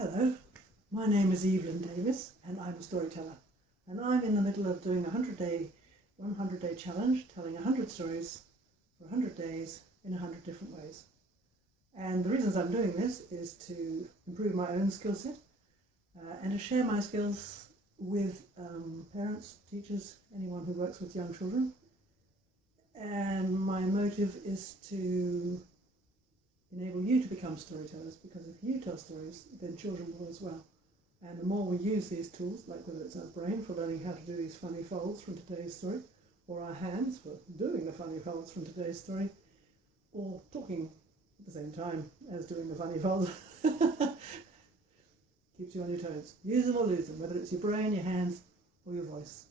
Hello, my name is Evelyn Davis and I'm a storyteller, and I'm in the middle of doing a 100-day challenge, telling 100 stories for 100 days in 100 different ways. And the reasons I'm doing this is to improve my own skill set and to share my skills with parents, teachers, anyone who works with young children. And my motive is to enable you to become storytellers, because if you tell stories, then children will as well. And the more we use these tools, like whether it's our brain for learning how to do these funny folds from today's story, or our hands for doing the funny folds from today's story, or talking at the same time as doing the funny folds, keeps you on your toes. Use them or lose them, whether it's your brain, your hands, or your voice.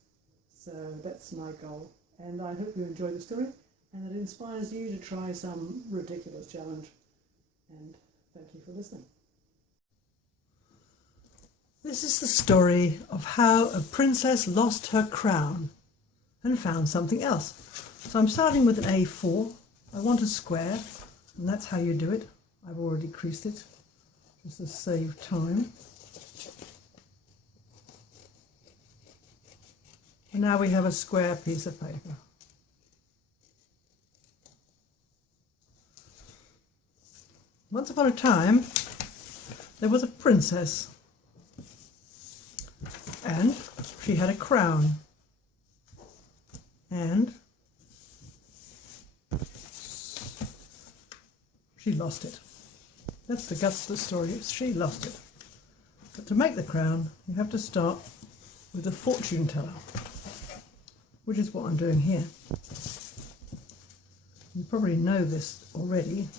So that's my goal. And I hope you enjoy the story and that it inspires you to try some ridiculous challenge. And thank you for listening. This is the story of how a princess lost her crown and found something else. So I'm starting with an A4. I want a square, and that's how you do it. I've already creased it, just to save time. And now we have a square piece of paper. Once upon a time, there was a princess, and she had a crown, and she lost it. That's the guts of the story. She lost it. But to make the crown, you have to start with a fortune teller, which is what I'm doing here. You probably know this already,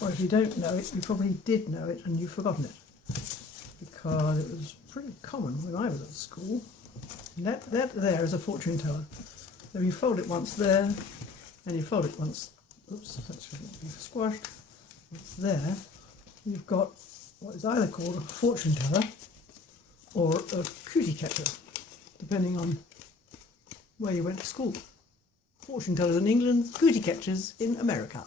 or if you don't know it, you probably did know it and you've forgotten it, because it was pretty common when I was at school. And that there is a fortune teller. So you fold it once there, and you fold it once, oops, that shouldn't be squashed, it's there. You've got what is either called a fortune teller or a cootie catcher, depending on where you went to school. Fortune tellers in England, cootie catchers in America.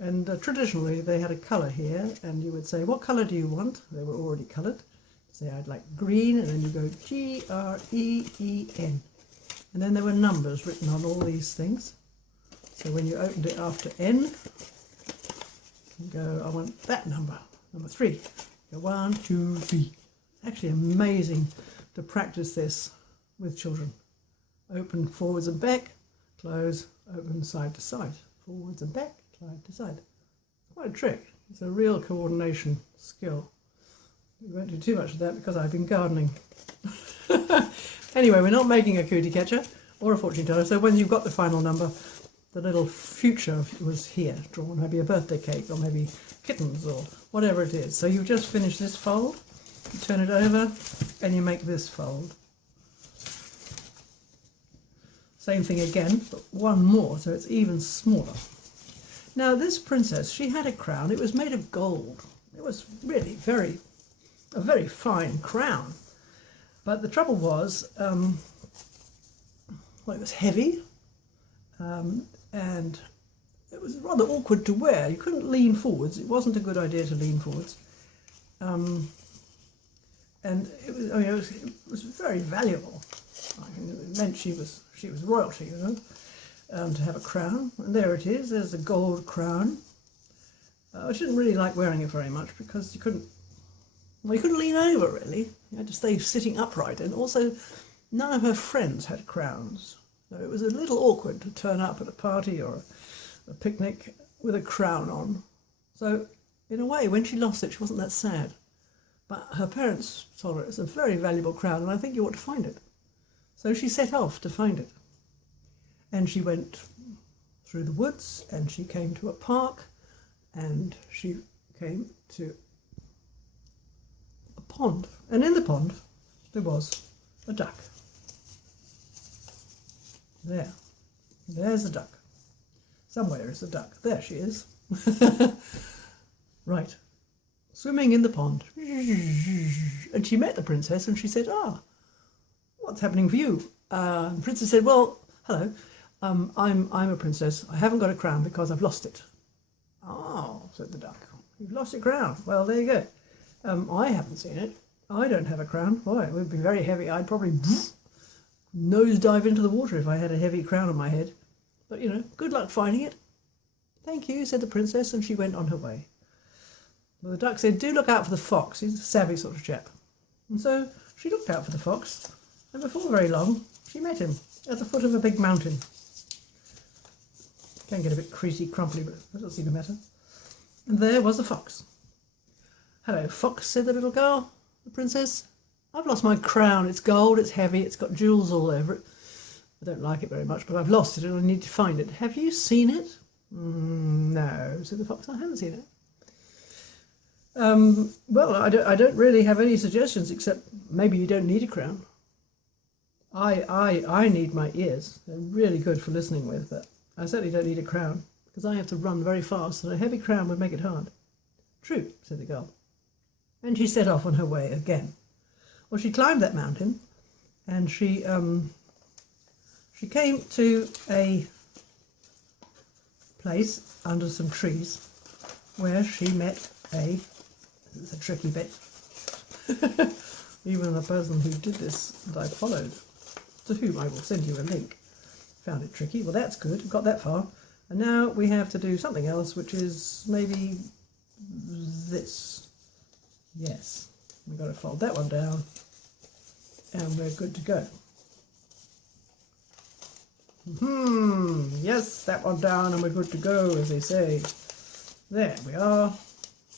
And traditionally they had a colour here, and you would say, what colour do you want? They were already coloured. Say, I'd like green, and then you go Green. And then there were numbers written on all these things. So when you opened it after N, you go, I want that number, number 3. Go 1, 2, 3. It's actually amazing to practice this with children. Open forwards and back, close, open side to side, forwards and back, side to side. It's quite a trick. It's a real coordination skill. We won't do too much of that because I've been gardening. Anyway, we're not making a cootie catcher or a fortune teller, so when you've got the final number, the little future was here, drawn, maybe a birthday cake or maybe kittens or whatever it is. So you've just finished this fold, you turn it over and you make this fold. Same thing again, but one more, so it's even smaller. Now this princess, she had a crown. It was made of gold. It was really a very fine crown. But the trouble was, well, it was heavy, and it was rather awkward to wear. You couldn't lean forwards. It wasn't a good idea to lean forwards. And it was, it was very valuable. I mean, it meant she was royalty, you know, to have a crown. And there it is. There's a gold crown. I didn't really like wearing it very much because you couldn't lean over really. You had to stay sitting upright, and also none of her friends had crowns. So it was a little awkward to turn up at a party or a picnic with a crown on. So in a way, when she lost it, she wasn't that sad. But her parents told her it's a very valuable crown and I think you ought to find it. So she set off to find it. And she went through the woods and she came to a park, and she came to a pond. And in the pond there was a duck. There's a duck. Somewhere is a duck. There she is. Right. Swimming in the pond. And she met the princess and she said, what's happening for you? The princess said, well, hello, I'm a princess. I haven't got a crown because I've lost it. Oh, said the duck. You've lost your crown. Well, there you go. I haven't seen it. I don't have a crown. Boy, it would be very heavy. I'd probably nosedive into the water if I had a heavy crown on my head. But, you know, good luck finding it. Thank you, said the princess, and she went on her way. Well, the duck said, do look out for the fox. He's a savvy sort of chap. And so she looked out for the fox, and before very long, she met him at the foot of a big mountain. Can get a bit creasy, crumply, but that doesn't seem to matter. And there was the fox. Hello, fox, said the little girl, the princess. I've lost my crown. It's gold, it's heavy, it's got jewels all over it. I don't like it very much, but I've lost it and I need to find it. Have you seen it? No, said the fox, I haven't seen it. Well, I don't really have any suggestions except maybe you don't need a crown. I need my ears. They're really good for listening with, but I certainly don't need a crown because I have to run very fast and a heavy crown would make it hard. True, said the girl. And she set off on her way again. Well, she climbed that mountain and she came to a place under some trees where she met it's a tricky bit. Even the person who did this that I followed, to whom I will send you a link, found it tricky. Well, that's good, we've got that far. And now we have to do something else, which is maybe this. Yes, we've got to fold that one down and we're good to go. Yes, that one down and we're good to go, as they say. There we are.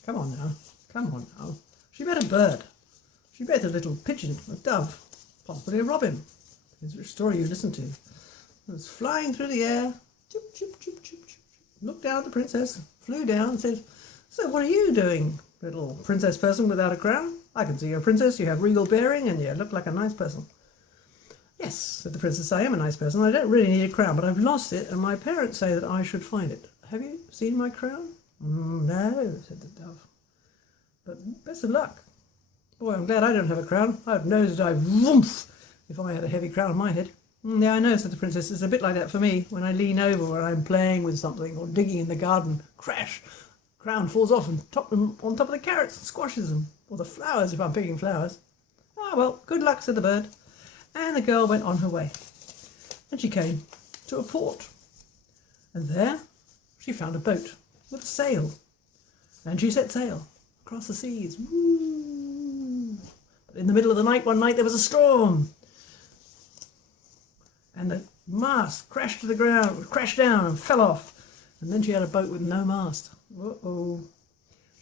Come on now. Come on now. She met a bird. She met a little pigeon, a dove, possibly a robin. Depends which story you listen to. It was flying through the air. Chip, chip, chip, chip, chip. Looked down at the princess, flew down and said, so what are you doing, little princess person without a crown? I can see you're a princess, you have regal bearing and you look like a nice person. Yes, said the princess, I am a nice person. I don't really need a crown, but I've lost it and my parents say that I should find it. Have you seen my crown? No, said the dove. But best of luck. Boy, I'm glad I don't have a crown. I'd nosedive woomph if I had a heavy crown on my head. Yeah, I know, said the princess. It's a bit like that for me when I lean over when I'm playing with something or digging in the garden. Crash! Crown falls off and on top of the carrots and squashes them. Or the flowers if I'm picking flowers. Ah, well, good luck, said the bird. And the girl went on her way. And she came to a port. And there she found a boat with a sail. And she set sail across the seas. Woo! But in the middle of the night, one night, there was a storm. And the mast crashed to the ground, crashed down and fell off. And then she had a boat with no mast. Uh-oh.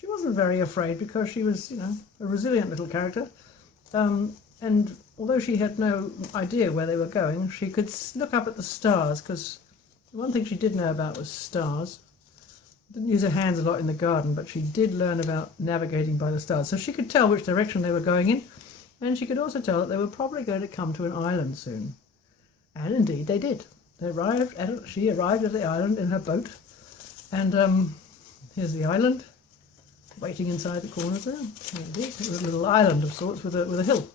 She wasn't very afraid because she was, you know, a resilient little character. And although she had no idea where they were going, she could look up at the stars because one thing she did know about was stars. Didn't use her hands a lot in the garden, but she did learn about navigating by the stars. So she could tell which direction they were going in, and she could also tell that they were probably going to come to an island soon. And indeed they did. She arrived at the island in her boat, and here's the island, waiting inside the corners there. Indeed, it was a little island of sorts with a hill.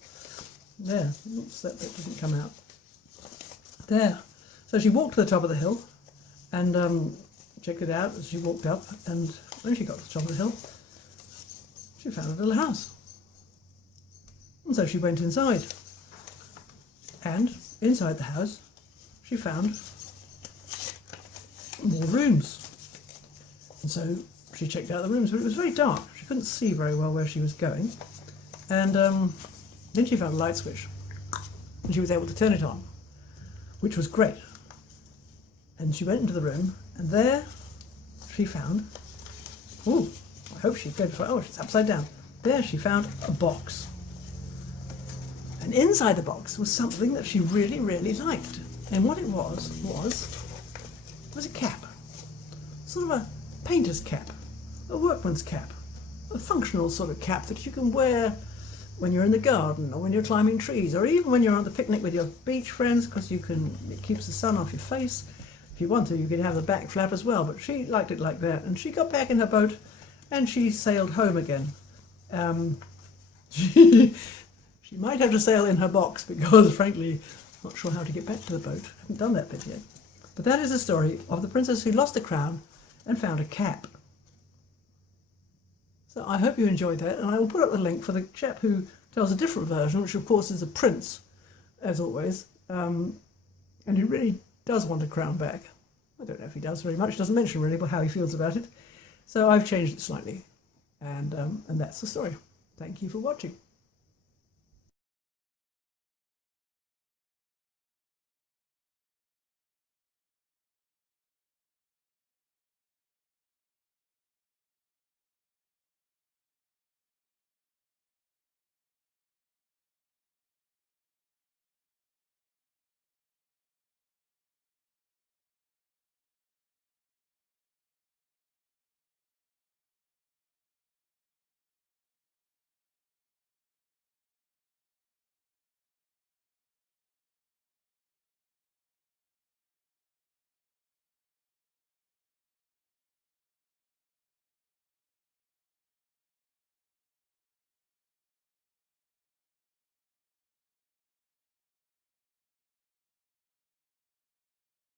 There, oops, that bit didn't come out. There. So she walked to the top of the hill, and checked it out as she walked up, and when she got to the top of the hill, she found a little house. And so she went inside. And inside the house, she found more rooms. And so she checked out the rooms, but it was very dark. She couldn't see very well where she was going. And then she found a light switch, and she was able to turn it on, which was great. And she went into the room, and there she found, I hope she's going to find, it's upside down. There she found a box. And inside the box was something that she really, really liked. And what it was a cap. Sort of a painter's cap, a workman's cap, a functional sort of cap that you can wear when you're in the garden or when you're climbing trees or even when you're on the picnic with your beach friends because it keeps the sun off your face. If you want to, you could have the back flap as well, but she liked it like that. And she got back in her boat and she sailed home again. She might have to sail in her box because, frankly, not sure how to get back to the boat. Haven't done that bit yet. But that is the story of the princess who lost the crown and found a cap. So I hope you enjoyed that, and I will put up the link for the chap who tells a different version, which of course is a prince, as always, and he really does want a crown back. I don't know if he does very much, doesn't mention really how he feels about it. So I've changed it slightly, and that's the story. Thank you for watching.